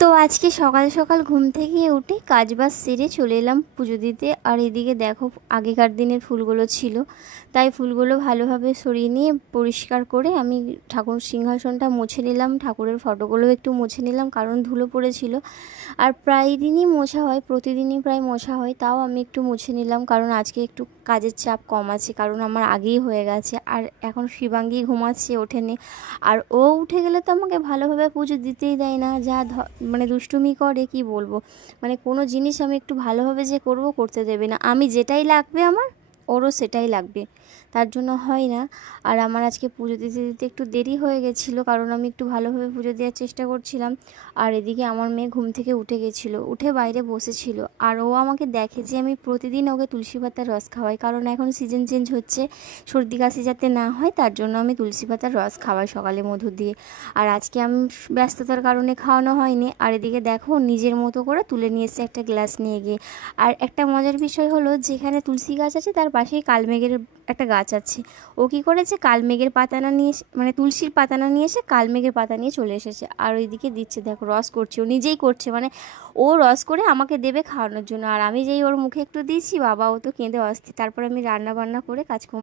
তো আজকে সকাল সকাল ঘুম থেকে উঠে কাজবাজ সেরে চলে এলাম পুজো দিতে। আর এদিকে দেখো, আগেকার দিনের ফুলগুলো ছিল, তাই ফুলগুলো ভালোভাবে সরিয়ে নিয়ে পরিষ্কার করে আমি ঠাকুর সিংহাসনটা মুছে নিলাম, ঠাকুরের ফটোগুলো একটু মুছে নিলাম, কারণ ধুলো পড়েছিল। আর প্রায় দিনই মোছা হয়, প্রতিদিনই প্রায় মোছা হয়, তাও আমি একটু মুছে নিলাম, কারণ আজকে একটু কাজের চাপ কম আছে, কারণ আমার আগেই হয়ে গেছে। আর এখন শিবাঙ্গী ঘুমাচ্ছে, ওঠেনি। আর ও উঠে গেলে তো আমাকে ভালোভাবে পুজো দিতেই দেয় না, যা মানে দুষ্টুমি করে কি বলবো। মানে কোনো জিনিস আমি একটু ভালোভাবে যে করব করতে দেবে না, আমি যেটাই লাগবে আমার ওরও সেটাই লাগবে, তার জন্য হয় না। আর আমার আজকে পুজো দিতে দিতে একটু দেরি হয়ে গেছিলো, কারণ আমি একটু ভালোভাবে পুজো দেওয়ার চেষ্টা করছিলাম। আর এদিকে আমার মেয়ে ঘুম থেকে উঠে গেছিলো, উঠে বাইরে বসেছিল। আর ও আমাকে দেখে যে আমি প্রতিদিন ওকে তুলসী পাতার রস খাওয়াই, কারণ এখন সিজন চেঞ্জ হচ্ছে, সর্দি কাশি যাতে না হয় তার জন্য আমি তুলসী পাতার রস খাওয়াই সকালে মধু দিয়ে। আর আজকে আমি ব্যস্ততার কারণে খাওয়ানো হয়নি। আর এদিকে দেখো, নিজের মতো করে তুলে নিয়ে এসেছে একটা গ্লাস নিয়ে গিয়ে। আর একটা মজার বিষয় হলো, যেখানে তুলসী গাছ আছে তার পাশেই কালমেঘের একটা গাছ আছে। ও কী করেছে, কালমেঘের পাতা না নিয়ে মানে তুলসীর পাতা না নিয়ে এসে কালমেঘের পাতা নিয়ে চলে এসেছে। আর ওইদিকে দিচ্ছে, দেখো রস করছে, ও নিজেই করছে, মানে ও রস করে আমাকে দেবে খাওয়ানোর জন্য। আর আমি যেই ওর মুখে একটু দিয়েছি, বাবা ও তো কেঁদে অস্থির। তারপর আমি রান্না বান্না করে কাজকর্ম